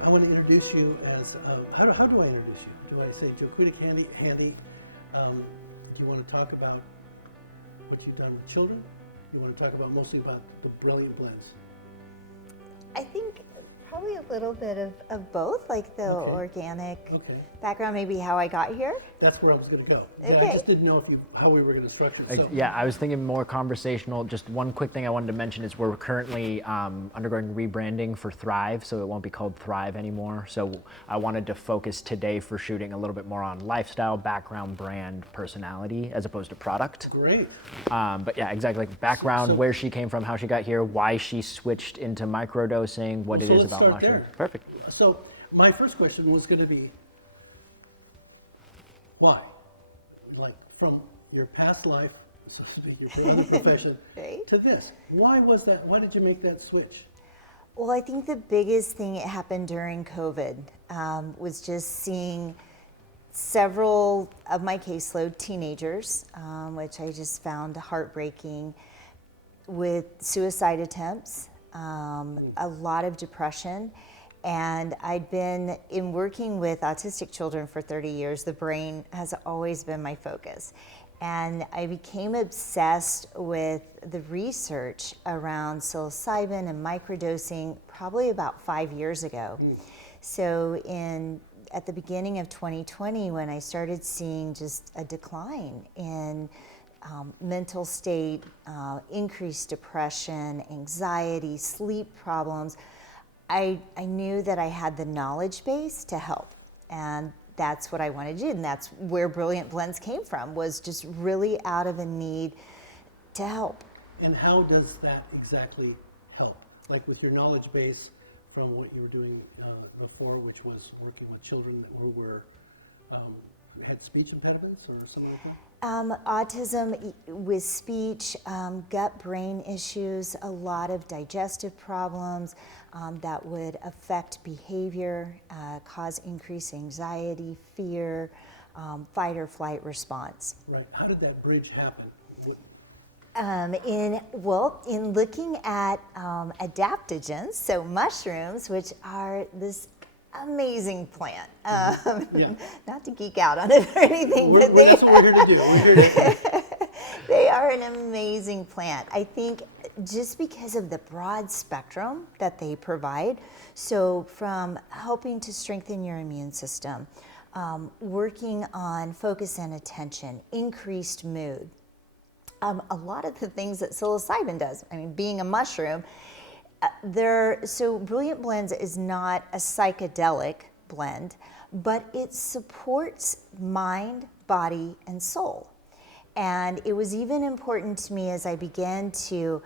I want to introduce you as, how do I introduce you? Do I say JoQueta Handy? Do you want to talk about what you've done with children? You want to talk about mostly about the brilliant blends? I think probably a little bit of both, like the organic background, maybe how I got here. That's where I was going to go. Yeah, I just didn't know how we were going to structure it. So yeah, I was thinking more conversational. Just one quick thing I wanted to mention is we're currently undergoing rebranding for Thrive, so it won't be called Thrive anymore. So I wanted to focus today for shooting a little bit more on lifestyle, background, brand, personality, as opposed to product. Great. But yeah, exactly. Like background, where she came from, how she got here, why she switched into microdosing. What so let's start there. Perfect. So my first question was going to be, why? Like from your past life, so to speak, your other profession, to this. Why was that? Why did you make that switch? Well, I think the biggest thing that happened during COVID was just seeing several of my caseload teenagers, which I just found heartbreaking, with suicide attempts, a lot of depression. And I'd been in working with autistic children for 30 years. The brain has always been my focus. And I became obsessed with the research around psilocybin and microdosing probably about 5 years ago. So at the beginning of 2020, when I started seeing just a decline in mental state, increased depression, anxiety, sleep problems, I knew that I had the knowledge base to help, and that's what I wanted to do, and that's where Brilliant Blends came from, was just really out of a need to help. And how does that exactly help? Like with your knowledge base from what you were doing before, which was working with children who were had speech impediments or something like that? Autism with speech, gut-brain issues, a lot of digestive problems that would affect behavior, cause increased anxiety, fear, fight or flight response. Right. How did that bridge happen? In looking at adaptogens, so mushrooms, which are this amazing plant. Not to geek out on it or anything. That's what we're here to do. We're here to. They are an amazing plant. I think just because of the broad spectrum that they provide. So from helping to strengthen your immune system, working on focus and attention, increased mood, a lot of the things that psilocybin does. I mean, being a mushroom, so Brilliant Blends is not a psychedelic blend, but it supports mind, body, and soul. And it was even important to me as I began to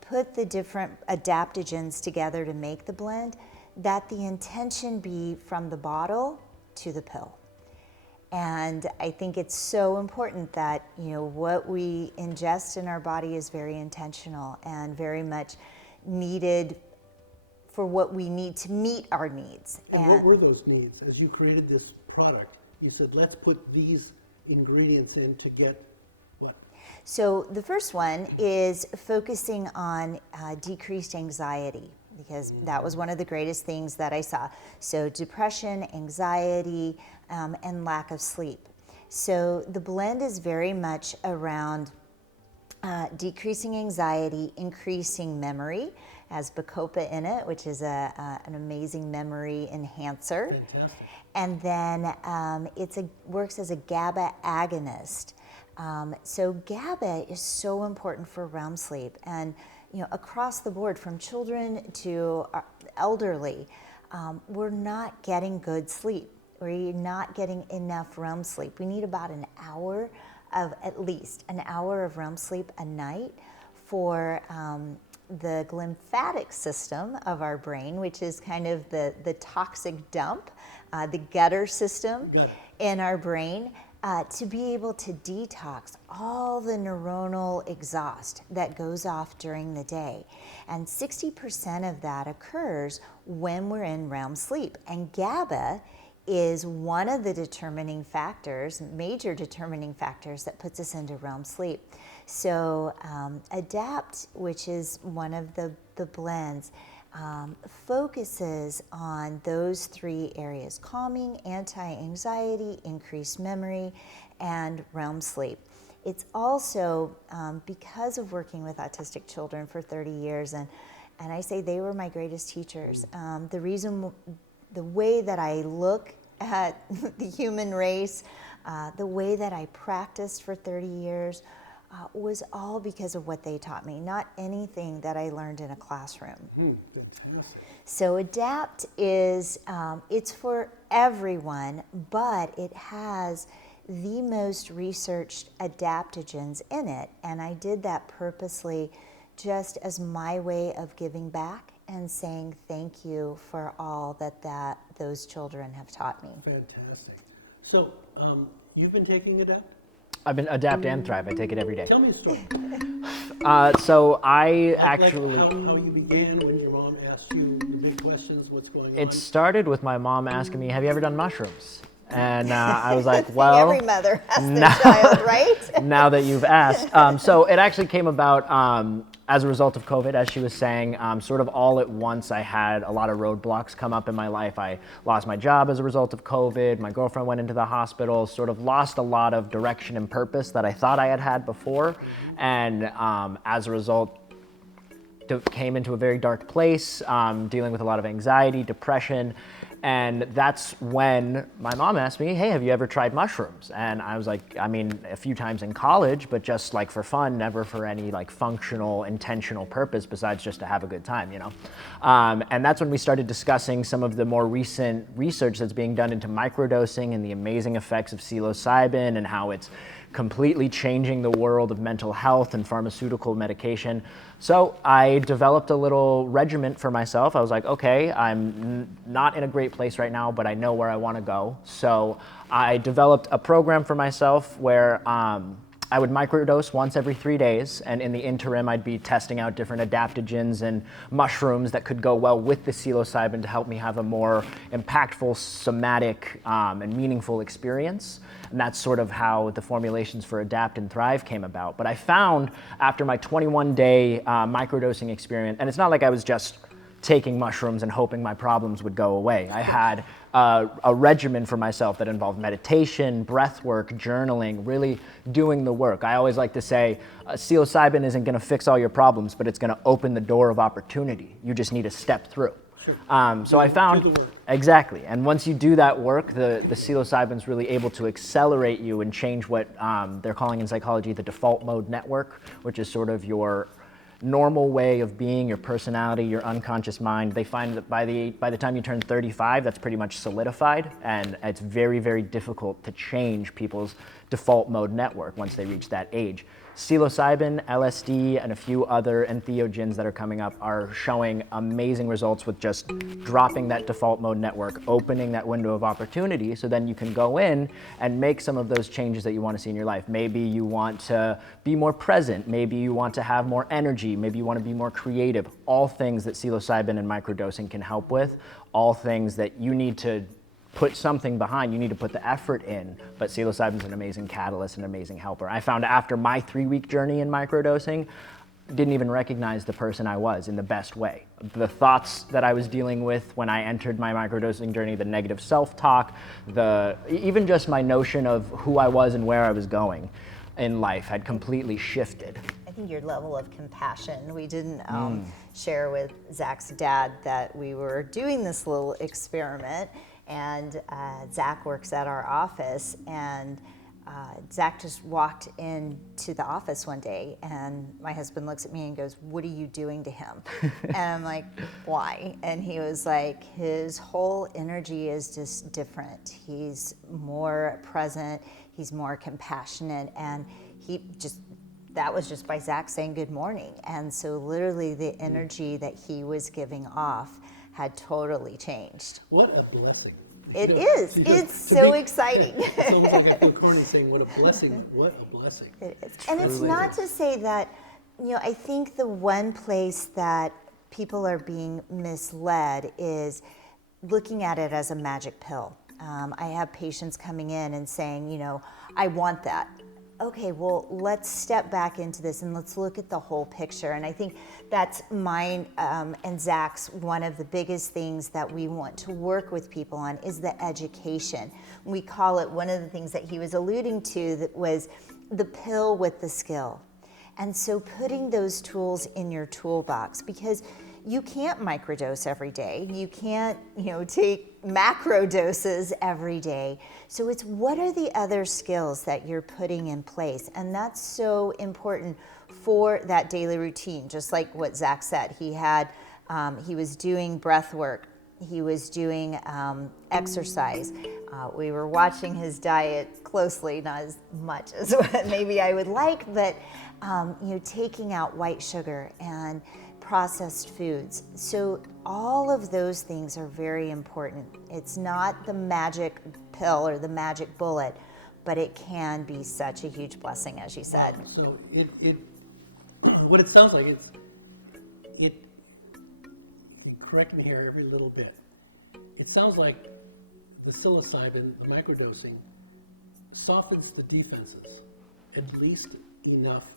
put the different adaptogens together to make the blend, that the intention be from the bottle to the pill. And I think it's so important that, what we ingest in our body is very intentional and very much needed for what we need to meet our needs. And what were those needs? As you created this product, you said, let's put these ingredients in to get what? So the first one is focusing on decreased anxiety, because that was one of the greatest things that I saw. So depression, anxiety, and lack of sleep. So the blend is very much around decreasing anxiety, increasing memory, has bacopa in it, which is an amazing memory enhancer. Fantastic. And then works as a GABA agonist. So GABA is so important for REM sleep, and across the board, from children to elderly, we're not getting good sleep. We're not getting enough REM sleep. We need about at least an hour of REM sleep a night for the glymphatic system of our brain, which is kind of the toxic dump, the gutter system in our brain, to be able to detox all the neuronal exhaust that goes off during the day. And 60% of that occurs when we're in REM sleep. And GABA is one of the major determining factors that puts us into REM sleep. So Adapt, which is one of the blends, focuses on those 3 areas: calming, anti-anxiety, increased memory, and REM sleep. It's also because of working with autistic children for 30 years, and I say they were my greatest teachers. The way that I look at the human race, the way that I practiced for 30 years, was all because of what they taught me, not anything that I learned in a classroom. Fantastic. So ADAPT is, it's for everyone, but it has the most researched adaptogens in it, and I did that purposely just as my way of giving back and saying thank you for all that those children have taught me. Fantastic. So you've been taking ADAPT? I've been Adapt and Thrive. I take it every day. Tell me a story. So I Like actually, how you began when your mom asked you the big questions, what's going on? it started with my mom asking me, "Have you ever done mushrooms?" And I was like, Thing "Well, every mother has their child, right? now that you've asked." So it actually came about as a result of COVID, as she was saying, sort of all at once. I had a lot of roadblocks come up in my life. I lost my job as a result of COVID. My girlfriend went into the hospital, sort of lost a lot of direction and purpose that I thought I had before. And as a result, came into a very dark place, dealing with a lot of anxiety, depression. And that's when my mom asked me, "Hey, have you ever tried mushrooms?" And I was like, I mean, a few times in college, but just like for fun, never for any like functional, intentional purpose besides just to have a good time, you know? And that's when we started discussing some of the more recent research that's being done into microdosing and the amazing effects of psilocybin and how it's completely changing the world of mental health and pharmaceutical medication. So I developed a little regimen for myself. I was like, okay, I'm not in a great place right now, but I know where I want to go. So I developed a program for myself where I would microdose once every 3 days, and in the interim, I'd be testing out different adaptogens and mushrooms that could go well with the psilocybin to help me have a more impactful, somatic, and meaningful experience. And that's sort of how the formulations for Adapt and Thrive came about. But I found after my 21-day microdosing experience, and it's not like I was just taking mushrooms and hoping my problems would go away. I had a regimen for myself that involved meditation, breath work, journaling, really doing the work. I always like to say, psilocybin isn't going to fix all your problems, but it's going to open the door of opportunity. You just need to step through. Sure. So I found do the work. Exactly. And once you do that work, the psilocybin is really able to accelerate you and change what they're calling in psychology the default mode network, which is sort of your normal way of being, your personality, your unconscious mind. They find that by the time you turn 35, that's pretty much solidified, and it's very, very difficult to change people's default mode network once they reach that age. Psilocybin, LSD, and a few other entheogens that are coming up are showing amazing results with just dropping that default mode network, opening that window of opportunity, so then you can go in and make some of those changes that you want to see in your life. Maybe you want to be more present, maybe you want to have more energy, maybe you want to be more creative. All things that psilocybin and microdosing can help with, all things that you need to put something behind, you need to put the effort in, but psilocybin is an amazing catalyst, an amazing helper. I found after my 3-week journey in microdosing, didn't even recognize the person I was in the best way. The thoughts that I was dealing with when I entered my microdosing journey, the negative self-talk, even just my notion of who I was and where I was going in life had completely shifted. I think your level of compassion. We didn't share with Zach's dad that we were doing this little experiment, and Zach works at our office, and Zach just walked into the office one day, and my husband looks at me and goes, "What are you doing to him?" And I'm like, "Why?" And he was like, his whole energy is just different. He's more present, he's more compassionate, and that was just by Zach saying good morning. And so literally the energy that he was giving off had totally changed. What a blessing. It is. It's so exciting. It's almost like I feel corny saying what a blessing, but what a blessing. It is. And it's not to say that, I think the one place that people are being misled is looking at it as a magic pill. I have patients coming in and saying, I want that. okay, well, let's step back into this and let's look at the whole picture. And I think that's mine and Zach's one of the biggest things that we want to work with people on is the education. We call it, one of the things that he was alluding to, that was the pill with the skill. And so putting those tools in your toolbox, because you can't microdose every day. You can't, take macro doses every day. So it's what are the other skills that you're putting in place? And that's so important for that daily routine. Just like what Zach said, he was doing breath work. He was doing exercise. We were watching his diet closely, not as much as what maybe I would like, but taking out white sugar and processed foods. So all of those things are very important. It's not the magic pill or the magic bullet, but it can be such a huge blessing, as you said. Wow. So it what it sounds like, you can correct me here every little bit. It sounds like the psilocybin, the microdosing, softens the defenses at least enough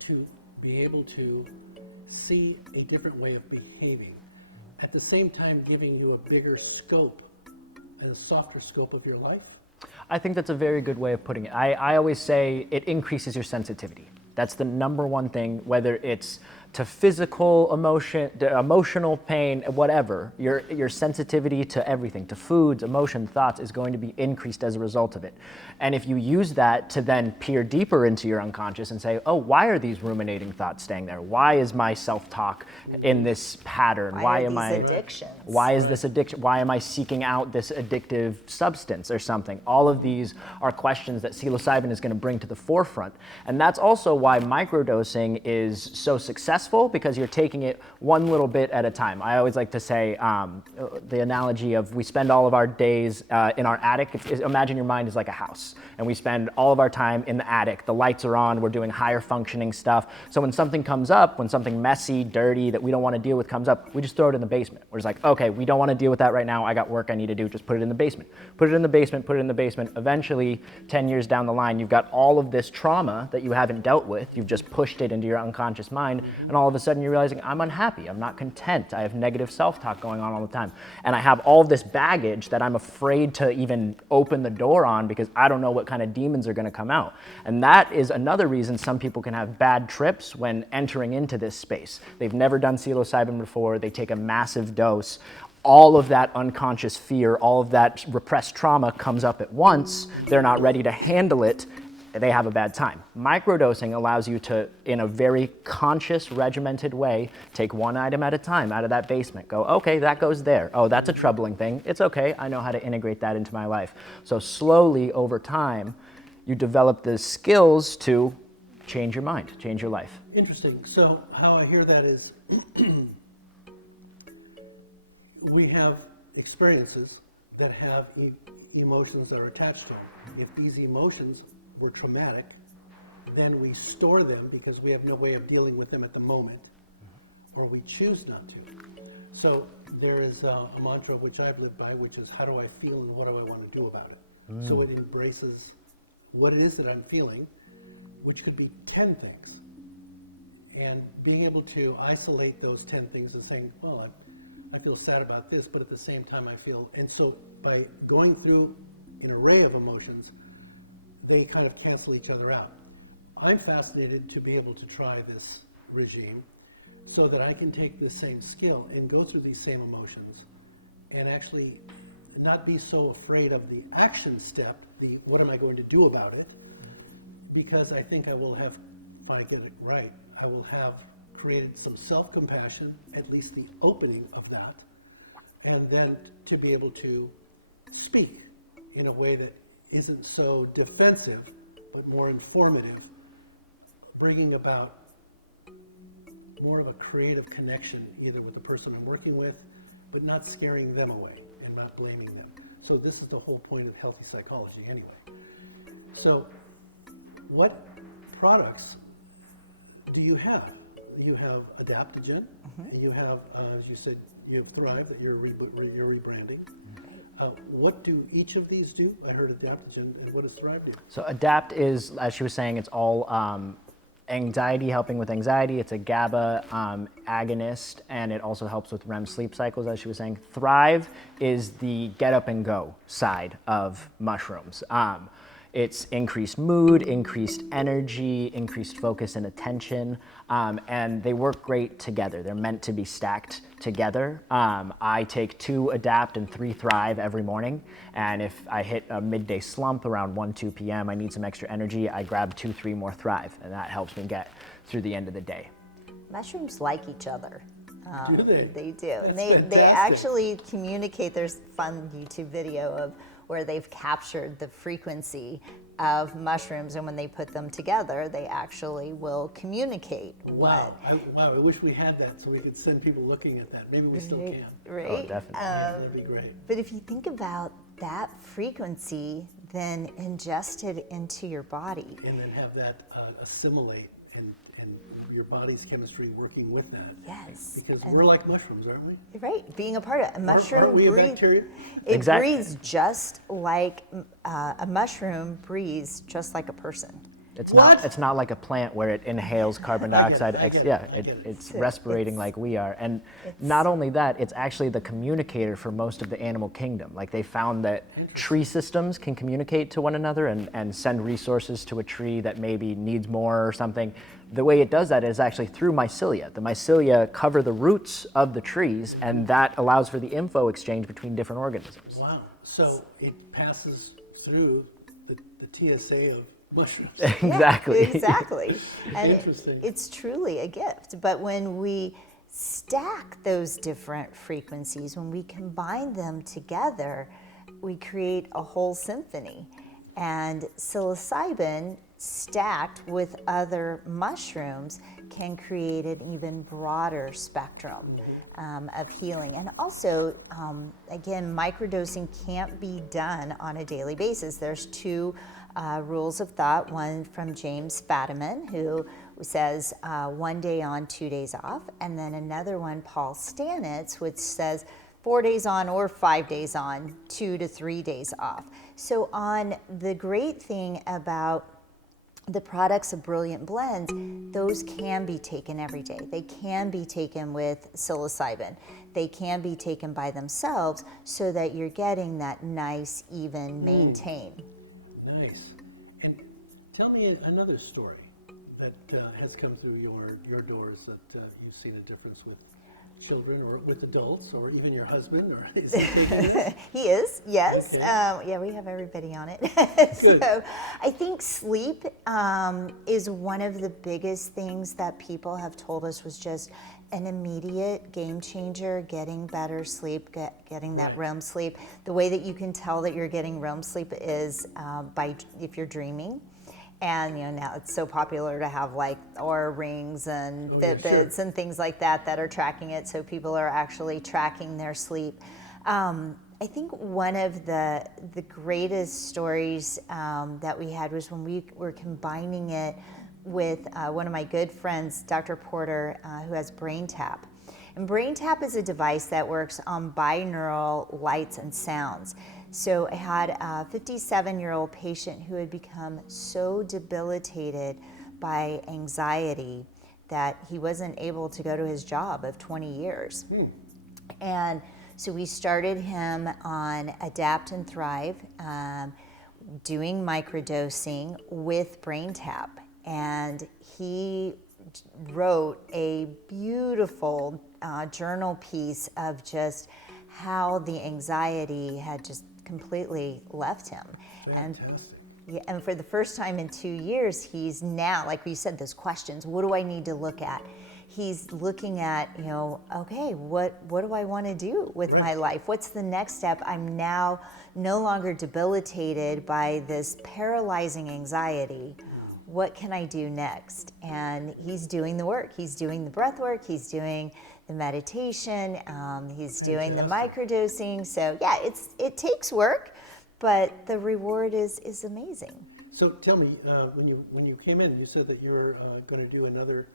to be able to see a different way of behaving, at the same time giving you a bigger scope and a softer scope of your life? I think that's a very good way of putting it. I always say it increases your sensitivity. That's the number one thing, whether it's to physical emotion, to emotional pain, whatever. Your sensitivity to everything, to foods, emotion, thoughts is going to be increased as a result of it. And if you use that to then peer deeper into your unconscious and say, oh, why are these ruminating thoughts staying there? Why is my self-talk in this pattern? Why is this addiction? Why am I seeking out this addictive substance or something? All of these are questions that psilocybin is going to bring to the forefront. And that's also why microdosing is so successful, because you're taking it one little bit at a time. I always like to say the analogy of we spend all of our days in our attic. Imagine your mind is like a house, and we spend all of our time in the attic. The lights are on, we're doing higher functioning stuff. So when something comes up, when something messy, dirty, that we don't want to deal with comes up, we just throw it in the basement. We're just like, okay, we don't want to deal with that right now. I got work I need to do, just put it in the basement. Put it in the basement, put it in the basement. Eventually, 10 years down the line, you've got all of this trauma that you haven't dealt with. You've just pushed it into your unconscious mind, and all of a sudden you're realizing, I'm unhappy, I'm not content, I have negative self-talk going on all the time. And I have all this baggage that I'm afraid to even open the door on because I don't know what kind of demons are going to come out. And that is another reason some people can have bad trips when entering into this space. They've never done psilocybin before, they take a massive dose. All of that unconscious fear, all of that repressed trauma comes up at once. They're not ready to handle it. They have a bad time. Microdosing allows you to, in a very conscious, regimented way, take one item at a time out of that basement. Go, okay, that goes there. Oh, that's a troubling thing. It's okay, I know how to integrate that into my life. So slowly, over time, you develop the skills to change your mind, change your life. Interesting. So how I hear that is we have experiences that have emotions that are attached to them. If these emotions were traumatic, then we store them because we have no way of dealing with them at the moment, or we choose not to. So there is a mantra which I've lived by, which is how do I feel and what do I want to do about it? So it embraces what it is that I'm feeling, which could be 10 things. And being able to isolate those 10 things and saying, well, I feel sad about this, but at the same time I feel, and so by going through an array of emotions, they kind of cancel each other out. I'm fascinated to be able to try this regime so that I can take this same skill and go through these same emotions and actually not be so afraid of the action step, the what am I going to do about it, because I think I will have, if I get it right, I will have created some self-compassion, at least the opening of that, and then to be able to speak in a way that isn't so defensive, but more informative, bringing about more of a creative connection either with the person I'm working with, but not scaring them away and not blaming them. So this is the whole point of healthy psychology anyway. So what products do you have? You have Adaptogen, and you have, as you said, you have Thrive that you're rebranding. What do each of these do? I heard adaptogen, and what does Thrive do? So Adapt is, as she was saying, it's all anxiety, helping with anxiety. It's a GABA agonist, and it also helps with REM sleep cycles, as she was saying. Thrive is the get up and go side of mushrooms. It's increased mood, increased energy, increased focus and attention, and they work great together. They're meant to be stacked together. I take 2 Adapt and 3 Thrive every morning, and if I hit a midday slump around 1, 2 p.m., I need some extra energy, I grab 2, 3 more Thrive, and that helps me get through the end of the day. Mushrooms like each other. Do they? They do. That's they fantastic. They actually communicate. There's a fun YouTube video of where they've captured the frequency of mushrooms, and when they put them together, they actually will communicate. Wow. I wish we had that so we could send people looking at that. Maybe we still can. Right? Oh, definitely. Yeah, that'd be great. But if you think about that frequency, then ingest it into your body. And then have that assimilate and your body's chemistry working with that. Yes. Because we're like mushrooms, aren't we? Right, being a part of it. Aren't we a bacteria? It Exactly. breathes just like a mushroom breathes just like a person. It's What? Not, it's not like a plant where it inhales carbon I get it, dioxide. I get it, Yeah, I get it. It's respirating like we are. And not only that, it's actually the communicator for most of the animal kingdom. Like they found that Interesting. tree systems can communicate to one another and send resources to a tree that maybe needs more or something. The way it does that is actually through mycelia. The mycelia cover the roots of the trees, and that allows for the info exchange between different organisms. Wow. So it passes through the TSA of mushrooms. Exactly. Yeah, exactly. And Interesting. It's truly a gift. But when we stack those different frequencies, when we combine them together, we create a whole symphony. And psilocybin stacked with other mushrooms can create an even broader spectrum of healing. And also, again, microdosing can't be done on a daily basis. There's 2 rules of thought, one from James Fadiman, who says 1 day on, 2 days off, and then another one, Paul Stanitz, which says 4 days on or 5 days on, 2 to 3 days off. So the great thing about the products of Brilliant Blends, those can be taken every day. They can be taken with psilocybin. They can be taken by themselves so that you're getting that nice, even maintain. Nice. And tell me another story that has come through your doors that you've seen a difference with children or with adults, or even your husband, or is he taking this? He is, yes. Okay. Yeah, we have everybody on it. Good. So I think sleep is one of the biggest things that people have told us was just an immediate game changer, getting better sleep, getting that Right. REM sleep. The way that you can tell that you're getting REM sleep is if you're dreaming. And now it's so popular to have like Oura rings and Fitbits and things like that are tracking it, so people are actually tracking their sleep. I think one of the greatest stories that we had was when we were combining it with one of my good friends, Dr. Porter, who has BrainTap. And BrainTap is a device that works on binaural lights and sounds. So I had a 57-year-old patient who had become so debilitated by anxiety that he wasn't able to go to his job of 20 years. And so we started him on Adapt and Thrive, doing microdosing with BrainTap. And he wrote a beautiful journal piece of just how the anxiety had just completely left him. Fantastic. And for the first time in 2 years, he's now, like we said, those questions, what do I need to look at? He's looking at, okay, what do I want to do with my life? What's the next step? I'm now no longer debilitated by this paralyzing anxiety. What can I do next? And he's doing the work. He's doing the breath work. He's doing the meditation. He's doing the microdosing. So yeah, it takes work, but the reward is amazing. So tell me, when you came in, you said that you were going to do another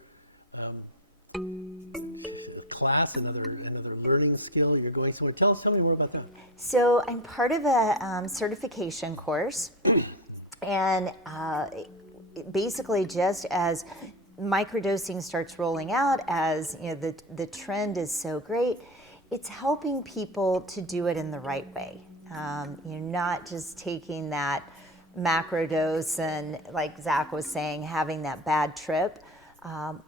class, another learning skill. You're going somewhere. Tell me more about that. So I'm part of a certification course, and basically just as microdosing starts rolling out, as you know, the trend is so great, it's helping people to do it in the right way. You're not just taking that macro dose and, like Zach was saying, having that bad trip,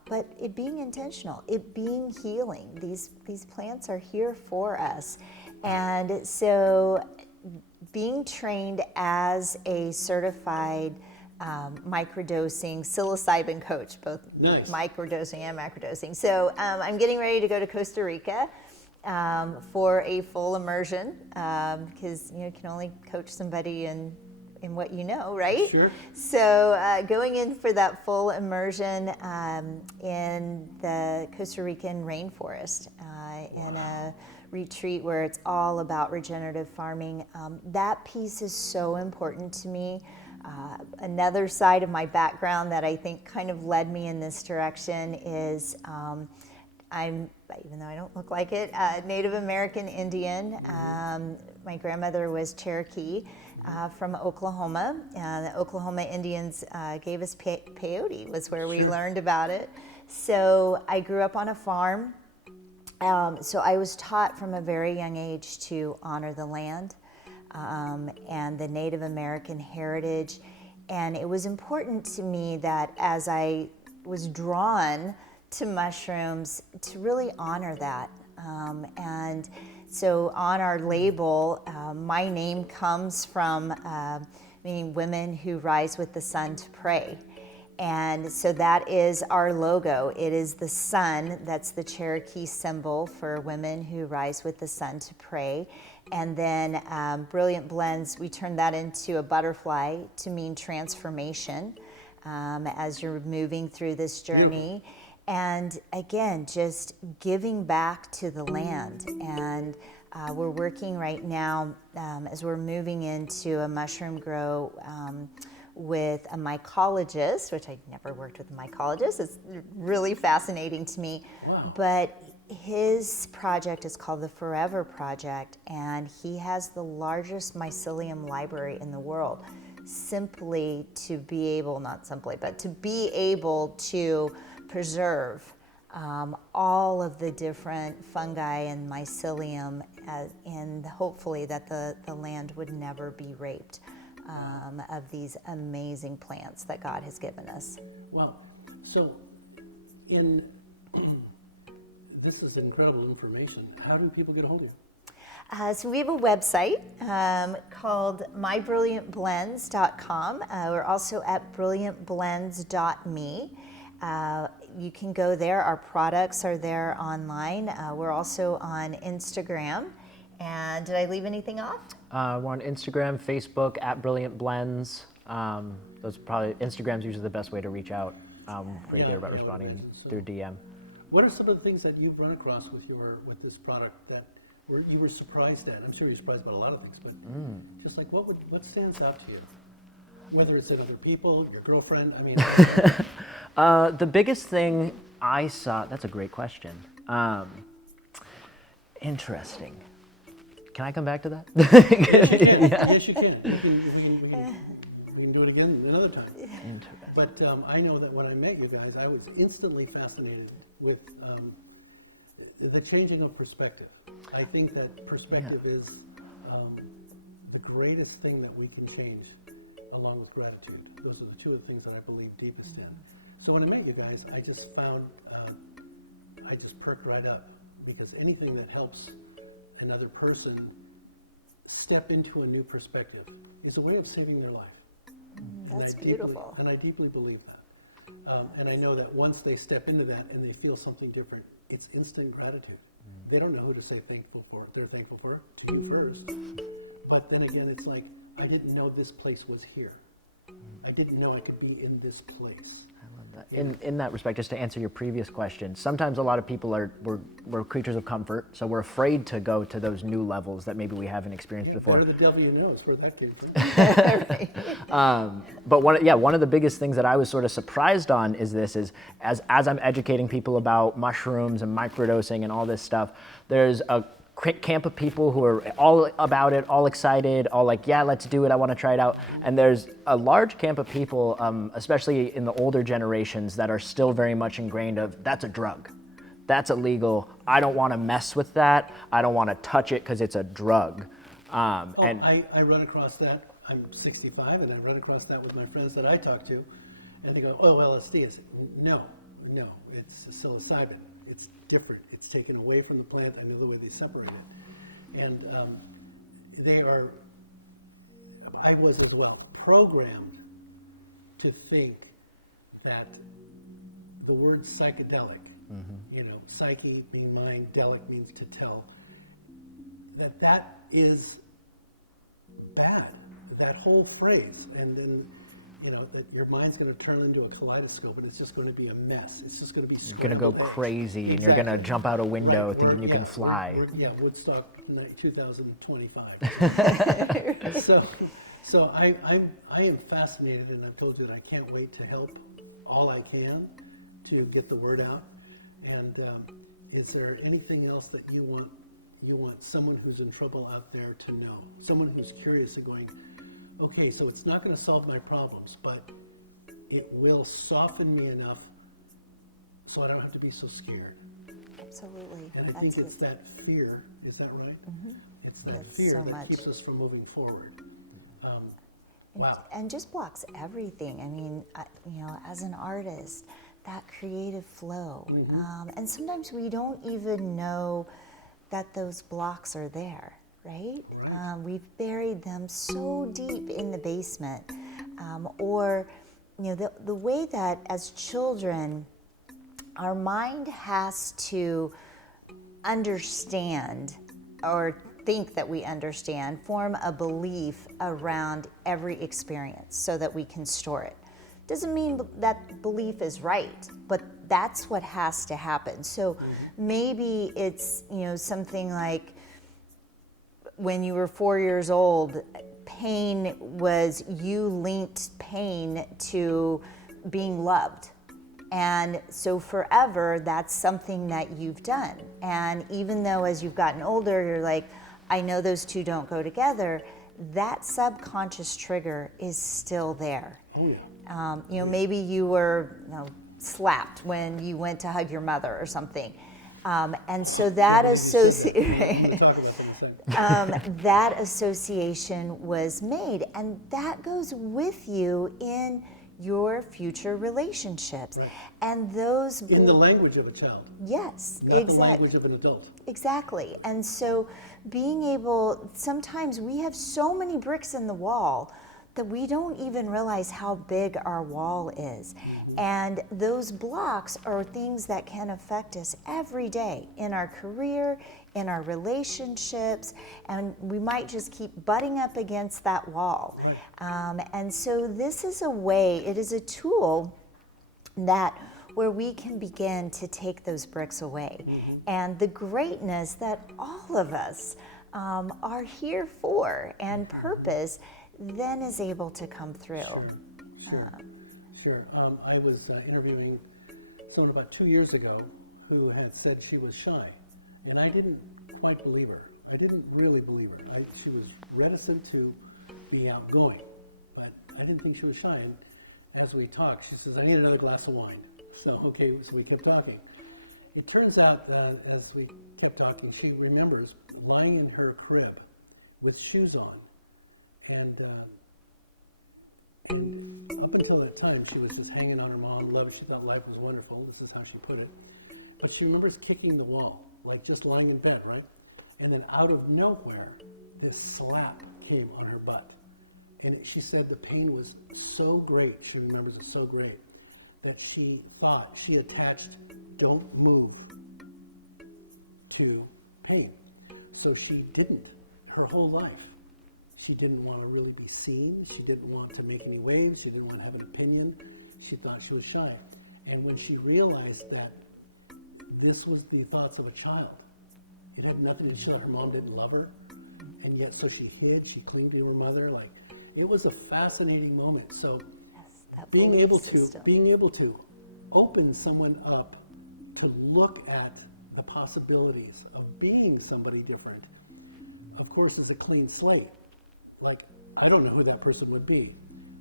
but it being intentional, it being healing. These plants are here for us. And so being trained as a certified microdosing psilocybin coach, both nice. microdosing and macrodosing. So I'm getting ready to go to Costa Rica for a full immersion, because you can only coach somebody in what you know, right? Sure. So going in for that full immersion in the Costa Rican rainforest, in a retreat where it's all about regenerative farming. That piece is so important to me. Another side of my background that I think kind of led me in this direction is I'm, even though I don't look like it, Native American Indian. My grandmother was Cherokee from Oklahoma. The Oklahoma Indians gave us peyote, was where we learned about it. So I grew up on a farm. So I was taught from a very young age to honor the land and the Native American heritage. And it was important to me that as I was drawn to mushrooms, to really honor that. And so on our label, my name comes from meaning women who rise with the sun to pray. And so that is our logo. It is the sun, that's the Cherokee symbol for women who rise with the sun to pray. And then Brilliant Blends, we turn that into a butterfly to mean transformation as you're moving through this journey. Beautiful. And again, just giving back to the land. And we're working right now as we're moving into a mushroom grow with a mycologist, which I've never worked with a mycologist. It's really fascinating to me. Wow. But his project is called the Forever Project, and he has the largest mycelium library in the world, simply to be able, not simply, but to be able to preserve all of the different fungi and mycelium, and hopefully that the land would never be raped of these amazing plants that God has given us. Wow. So this is incredible information. How do people get a hold of you? So we have a website called mybrilliantblends.com. We're also at brilliantblends.me. You can go there. Our products are there online. We're also on Instagram. And did I leave anything off? We're on Instagram, Facebook, at Brilliant Blends. Those probably, Instagram's usually the best way to reach out. I would imagine so. Through DM. What are some of the things that you've run across with this product that you were surprised at? I'm sure you're surprised about a lot of things, but just like what stands out to you? Whether it's in other people, your girlfriend, I mean. The biggest thing I saw, that's a great question. Interesting. Can I come back to that? Yes, you can. Yeah. Yes, you can. We can do it again another time. But I know that when I met you guys, I was instantly fascinated with the changing of perspective. I think that perspective is the greatest thing that we can change, along with gratitude. Those are the two of the things that I believe deepest in. So when I met you guys, I just found, I just perked right up, because anything that helps another person step into a new perspective is a way of saving their life. And I deeply believe that. And I know that once they step into that and they feel something different, it's instant gratitude. They don't know who to say thankful for. They're thankful for to you first. But then again, it's like, I didn't know this place was here. I didn't know I could be in this place. In that respect, just to answer your previous question, sometimes a lot of people we're creatures of comfort, so we're afraid to go to those new levels that maybe we haven't experienced Yeah, before. better the devil you know is where that came from. But one of the biggest things that I was sort of surprised on is as I'm educating people about mushrooms and microdosing and all this stuff, there's a camp of people who are all about it, all excited, all like, yeah, let's do it, I want to try it out. And there's a large camp of people, especially in the older generations, that are still very much ingrained of, that's a drug, that's illegal, I don't want to mess with that, I don't want to touch it because it's a drug. I run across that. I'm 65, and I run across that with my friends that I talk to, and they go, oh, LSD. I said, no, it's psilocybin. It's different. It's taken away from the plant. I know the way they separate it. And I was as well programmed to think that the word psychedelic, psyche means mind, delic means to tell, that is bad, that whole phrase. And then, that your mind's going to turn into a kaleidoscope and it's just going to be a mess. It's just going to be scrambled eggs. You're going to go crazy. Exactly. You're going to jump out a window thinking you can fly. Woodstock 2025 or something. So I am fascinated, and I've told you that I can't wait to help all I can to get the word out. And is there anything else that you want someone who's in trouble out there to know? Someone who's curious and going, okay, so it's not going to solve my problems, but it will soften me enough so I don't have to be so scared. Absolutely. And I think it's that fear, is that right? Mm-hmm. It's that fear that keeps us from moving forward. Wow. And just blocks everything. I mean, as an artist, that creative flow. Mm-hmm. And sometimes we don't even know that those blocks are there. Right? Right. We've buried them so deep in the basement. Or, the way that as children, our mind has to understand or think that we understand, form a belief around every experience so that we can store it. Doesn't mean that belief is right, but that's what has to happen. So maybe it's, something like, when you were 4 years old, you linked pain to being loved. And so forever, that's something that you've done. And even though as you've gotten older, you're like, I know those two don't go together, that subconscious trigger is still there. Oh, yeah. Maybe you were slapped when you went to hug your mother or something. And so that association, I'm going to talk about that in a second. that association was made, and that goes with you in your future relationships. Right. And those in the language of a child. Yes. Not the language of an adult. Exactly. And so being able, sometimes we have so many bricks in the wall that we don't even realize how big our wall is. Mm-hmm. And those blocks are things that can affect us every day in our career, in our relationships, and we might just keep butting up against that wall. Right. And so this is a way, it is a tool that where we can begin to take those bricks away. Mm-hmm. And the greatness that all of us are here for and purpose then is able to come through. Sure. I was interviewing someone about 2 years ago who had said she was shy, and I didn't quite believe her. I didn't really believe her. She was reticent to be outgoing, but I didn't think she was shy. And as we talked, she says, I need another glass of wine. So we kept talking. It turns out as we kept talking, she remembers lying in her crib with shoes on. And up until that time, she was just hanging on her mom, loved it. She thought life was wonderful. This is how she put it. But she remembers kicking the wall, like just lying in bed, right? And then out of nowhere, this slap came on her butt. And she said the pain was so great, she remembers it so great, that she thought she attached don't move to pain. So she didn't her whole life. She didn't want to really be seen. She didn't want to make any waves. She didn't want to have an opinion. She thought she was shy. And when she realized that this was the thoughts of a child, it had nothing to do, she thought her mom didn't love her. And yet, so she hid, she clung to her mother. Like, it was a fascinating moment. So being able to open someone up to look at the possibilities of being somebody different, of course, is a clean slate. Like, I don't know who that person would be,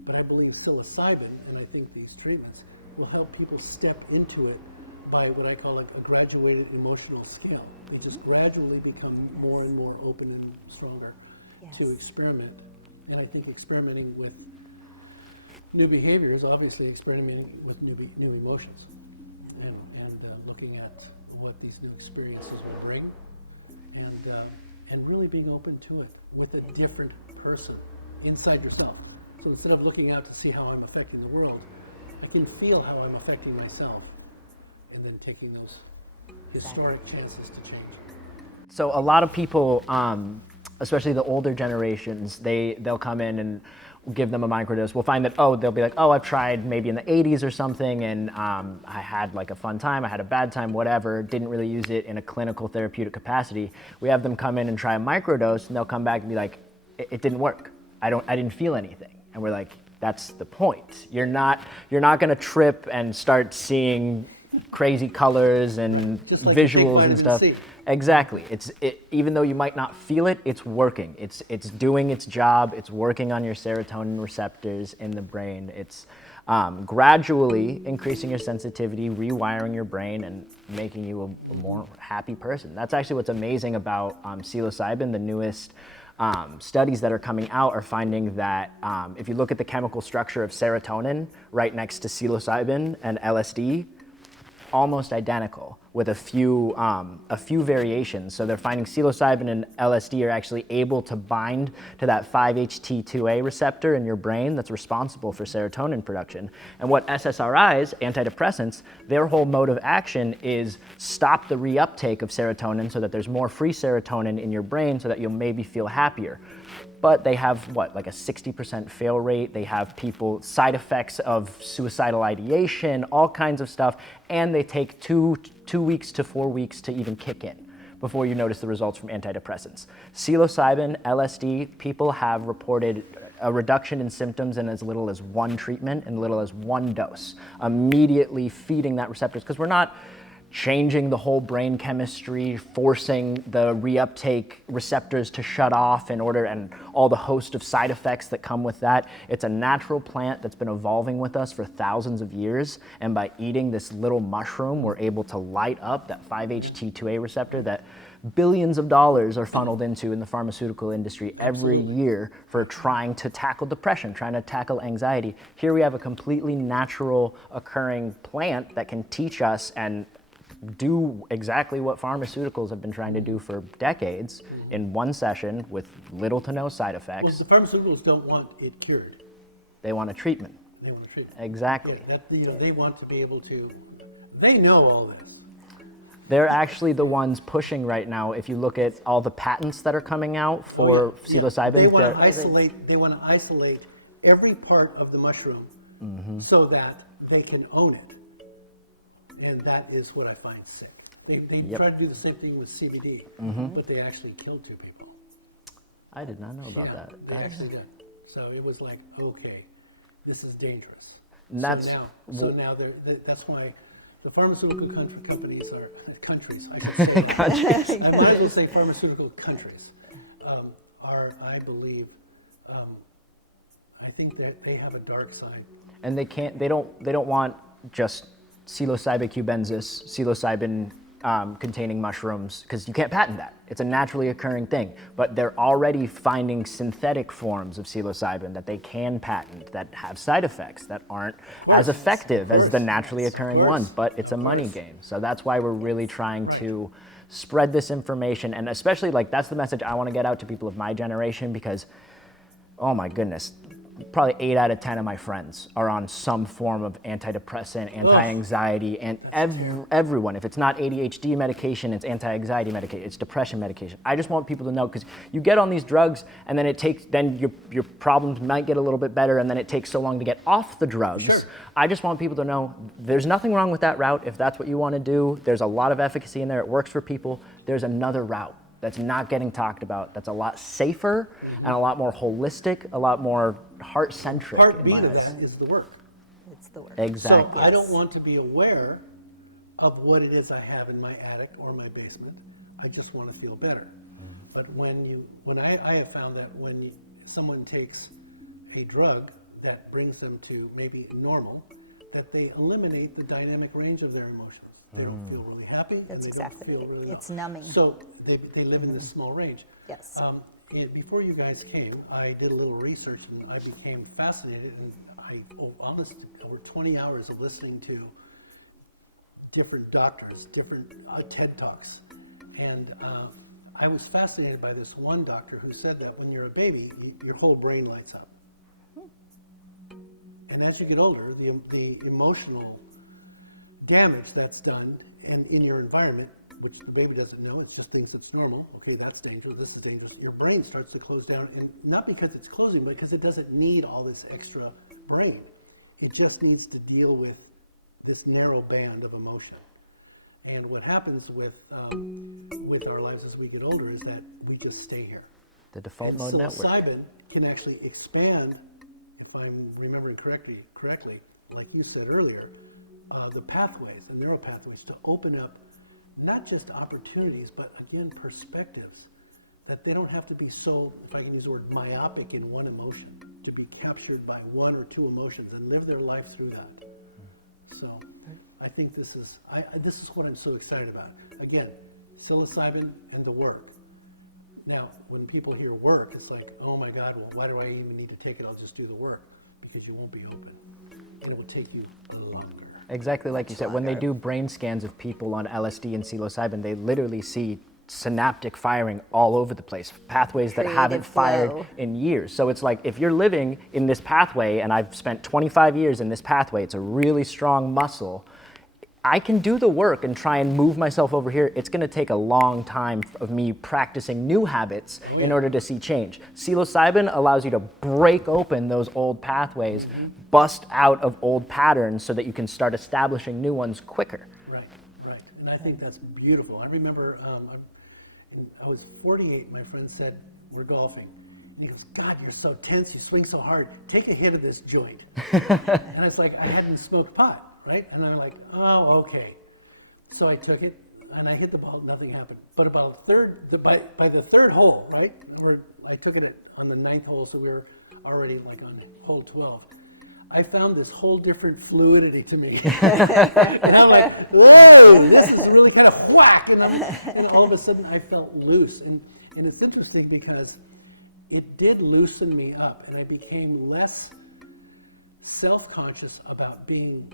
but I believe psilocybin, and I think these treatments, will help people step into it by what I call a graduated emotional scale. They just gradually become more and more open and stronger to experiment. And I think experimenting with new behaviors, obviously experimenting with new emotions, and looking at what these new experiences will bring, and really being open to it with a different person inside yourself. So instead of looking out to see how I'm affecting the world, I can feel how I'm affecting myself, and then taking those historic chances to change. So a lot of people, especially the older generations, they'll come in and give them a microdose. We'll find that, they'll be like, I've tried maybe in the 80s or something, and I had like a fun time, I had a bad time, whatever, didn't really use it in a clinical therapeutic capacity. We have them come in and try a microdose, and they'll come back and be like, it didn't work. I didn't feel anything. And we're like, that's the point. You're not going to trip and start seeing crazy colors and right. Just like you take vitamin C. Exactly. Even though you might not feel it, it's working. It's doing its job. It's working on your serotonin receptors in the brain. It's gradually increasing your sensitivity, rewiring your brain, and making you a more happy person. That's actually what's amazing about psilocybin. The newest studies that are coming out are finding that if you look at the chemical structure of serotonin right next to psilocybin and LSD, almost identical with a few variations. So they're finding psilocybin and LSD are actually able to bind to that 5-HT2A receptor in your brain that's responsible for serotonin production. And what SSRIs, antidepressants, their whole mode of action is stop the reuptake of serotonin so that there's more free serotonin in your brain so that you'll maybe feel happier. But they have like a 60% fail rate. They have side effects of suicidal ideation, all kinds of stuff, and they take 2 weeks to 4 weeks to even kick in before you notice the results from antidepressants. Psilocybin, LSD, people have reported a reduction in symptoms in as little as one treatment, in as little as one dose, immediately feeding that receptors, because we're not changing the whole brain chemistry, forcing the reuptake receptors to shut off and all the host of side effects that come with that. It's a natural plant that's been evolving with us for thousands of years, and by eating this little mushroom, we're able to light up that 5-HT2A receptor that billions of dollars are funneled into in the pharmaceutical industry every year for trying to tackle depression, trying to tackle anxiety. Here we have a completely natural occurring plant that can teach us and do exactly what pharmaceuticals have been trying to do for decades in one session with little to no side effects. Well, the pharmaceuticals don't want it cured. They want a treatment. They want a treatment. Exactly. Yeah, they want to be able to, they know all this. They're actually the ones pushing right now. If you look at all the patents that are coming out for psilocybin. They want to isolate every part of the mushroom so that they can own it. And that is what I find sick. They try to do the same thing with CBD, but they actually killed 2 people. I did not know about that. Yeah, they actually did. So it was like, okay, this is dangerous. So now that's why the pharmaceutical companies are countries. I should say that. I might as well say pharmaceutical countries are, I believe, I think that they have a dark side. And they don't want just psilocybin cubensis, psilocybin containing mushrooms, because you can't patent that. It's a naturally occurring thing. But they're already finding synthetic forms of psilocybin that they can patent that have side effects that aren't as effective as the naturally occurring ones. But it's a money game. So that's why we're really trying to spread this information. And especially, that's the message I want to get out to people of my generation, because, oh my goodness, probably 8 out of 10 of my friends are on some form of antidepressant, anti-anxiety, and everyone. If it's not ADHD medication, it's anti-anxiety medication, it's depression medication. I just want people to know, because you get on these drugs and then your problems might get a little bit better, and then it takes so long to get off the drugs. Sure. I just want people to know there's nothing wrong with that route if that's what you want to do. There's a lot of efficacy in there. It works for people. There's another route that's not getting talked about, that's a lot safer and a lot more holistic, a lot more heart-centric. Part B to that is the work. It's the work. Exactly. So I don't want to be aware of what it is I have in my attic or my basement. I just want to feel better. But I have found that when someone takes a drug that brings them to maybe normal, that they eliminate the dynamic range of their emotions. They don't feel really happy, and they don't feel really low. It's numbing. So they live in this small range. Yes. And before you guys came, I did a little research, and I became fascinated, and honestly, over 20 hours of listening to different doctors, different TED Talks. And I was fascinated by this one doctor who said that when you're a baby, your whole brain lights up. And as you get older, the emotional damage that's done and in your environment, which the baby doesn't know, it's just thinks it's normal. Okay, that's dangerous, this is dangerous. Your brain starts to close down, and not because it's closing, but because it doesn't need all this extra brain. It just needs to deal with this narrow band of emotion. And what happens with our lives as we get older is that we just stay here. The default And mode psilocybin network. can actually expand, if I'm remembering correctly, like you said earlier, the pathways and neural pathways to open up not just opportunities, but again, perspectives, that they don't have to be so, if I can use the word, myopic in one emotion, to be captured by one or two emotions and live their life through that. So I think this is what I'm so excited about. Again, psilocybin and the work. Now, when people hear work, it's like, oh my God, well, why do I even need to take it? I'll just do the work, because you won't be open. And it will take you longer. Exactly like you said, when they do brain scans of people on LSD and psilocybin, they literally see synaptic firing all over the place, pathways that haven't fired in years. So it's like, if you're living in this pathway, and I've spent 25 years in this pathway, it's a really strong muscle, I can do the work and try and move myself over here. It's going to take a long time of me practicing new habits in order to see change. Psilocybin allows you to break open those old pathways, bust out of old patterns so that you can start establishing new ones quicker. Right. And I think that's beautiful. I remember I was 48, my friend said, we're golfing. And he goes, God, you're so tense, you swing so hard. Take a hit of this joint. And it's like, I hadn't smoked pot. Right? And I'm like, oh, okay. So I took it and I hit the ball, nothing happened. But about by the third hole, right? I took it on the 9th hole, so we were already like on hole 12. I found this whole different fluidity to me. And I'm like, whoa, this is really kind of whack. And all of a sudden I felt loose. And it's interesting because it did loosen me up, and I became less self-conscious about being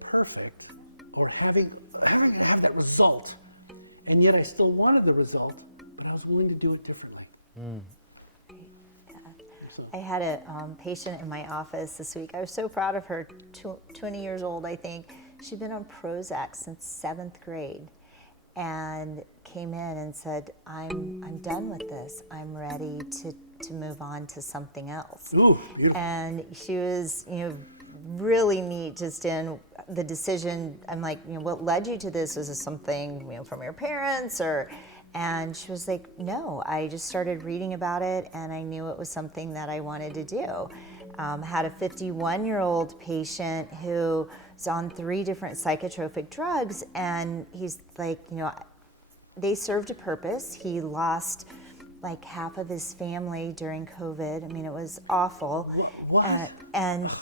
perfect or having to have that result, and yet I still wanted the result, but I was willing to do it differently. So. I had a patient in my office this week. I was so proud of her. 20 years old, I think. She'd been on Prozac since 7th grade, and came in and said, "I'm done with this. I'm ready to move on to something else." Ooh, beautiful. And she was, really neat just in the decision. I'm like, what led you to this? Was this something, from your parents or? And she was like, no, I just started reading about it and I knew it was something that I wanted to do. Had a 51-year-old patient who was on 3 different psychotropic drugs, and he's like, they served a purpose. He lost like half of his family during COVID. I mean, it was awful. What?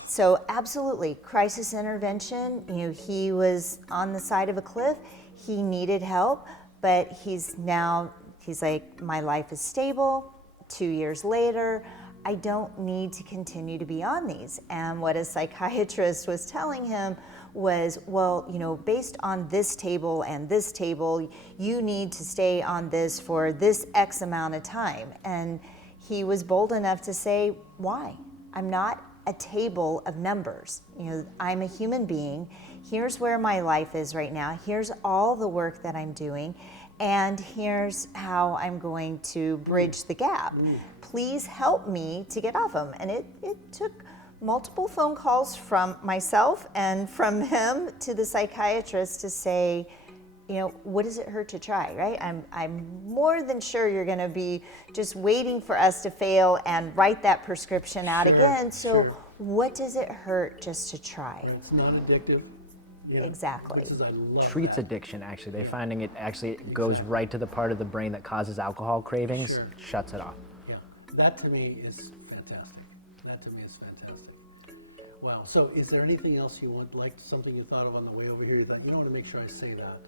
So absolutely, crisis intervention. He was on the side of a cliff. He needed help, but he's like, my life is stable. 2 years later, I don't need to continue to be on these. And what a psychiatrist was telling him was, well, based on this table and this table, you need to stay on this for this X amount of time. And he was bold enough to say, why? I'm not a table of numbers. I'm a human being. Here's where my life is right now. Here's all the work that I'm doing. And here's how I'm going to bridge the gap. Please help me to get off them. And it took multiple phone calls from myself and from him to the psychiatrist to say, what does it hurt to try, right? I'm more than sure you're going to be just waiting for us to fail and write that prescription out again. So what does it hurt just to try? Right, it's not addictive. Exactly. Which is, I love Treats that. addiction, actually. They're Yeah. finding it actually goes right to the part of the brain that causes alcohol cravings, shuts it off. Yeah, that to me is fantastic. That to me is fantastic. Wow, so is there anything else you want, like something you thought of on the way over here, you thought, I want to make sure I say that?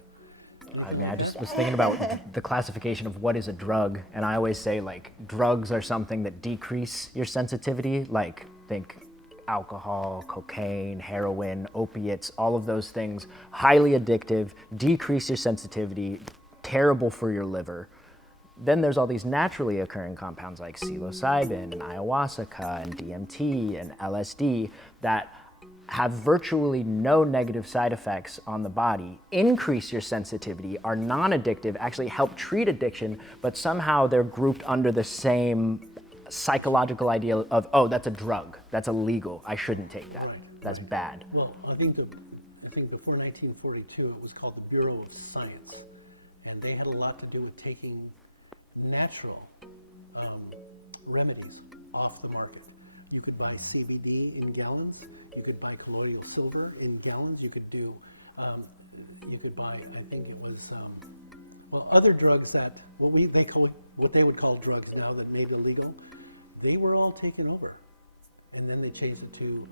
Anything like I just that? was thinking about the classification of what is a drug, and I always say, like, drugs are something that decrease your sensitivity, like, think alcohol, cocaine, heroin, opiates, all of those things, highly addictive, decrease your sensitivity, terrible for your liver. Then there's all these naturally occurring compounds like psilocybin and ayahuasca and DMT and LSD that have virtually no negative side effects on the body, increase your sensitivity, are non-addictive, actually help treat addiction, but somehow they're grouped under the same psychological idea of, oh, that's a drug, that's illegal, I shouldn't take that. Right, That's right. bad. Well, I think before 1942, it was called the Bureau of Science, and they had a lot to do with taking natural remedies off the market. You could buy CBD in gallons. You could buy colloidal silver in gallons. You could do, you could buy, I think it was, other drugs that what they would call drugs now that made illegal, they were all taken over, and then they changed it to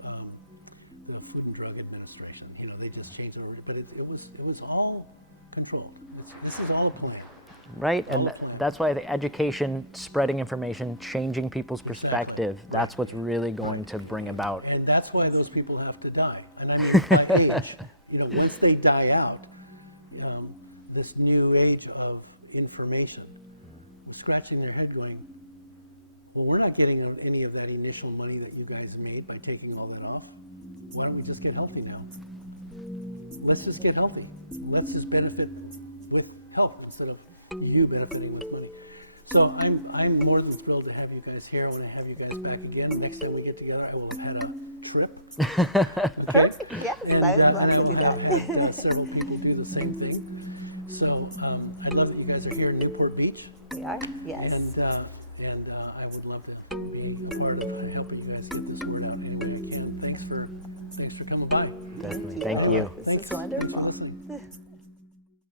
the Food and Drug Administration. They just changed it over, but it was all controlled. This is all a plan. Right, All and a plan. that's why the education, spreading information, changing people's perspective, that's what's really going to bring about. And that's why those people have to die. And I mean, by age, once they die out, this new age of information was scratching their head going, well, we're not getting any of that initial money that you guys made by taking all that off. Why don't we just get healthy now? Let's just get healthy. Let's just benefit with health instead of you benefiting with money. So I'm more than thrilled to have you guys here. I want to have you guys back again. Next time we get together, I will have had a trip, okay? Yeah, and I will have had several people do the same thing. So I'd love that you guys are here in Newport Beach. We are, yes. And I would love to be a part of helping you guys get this word out any way I can. Thanks for coming by. Definitely. Thank Anyway, you. thanks for listening.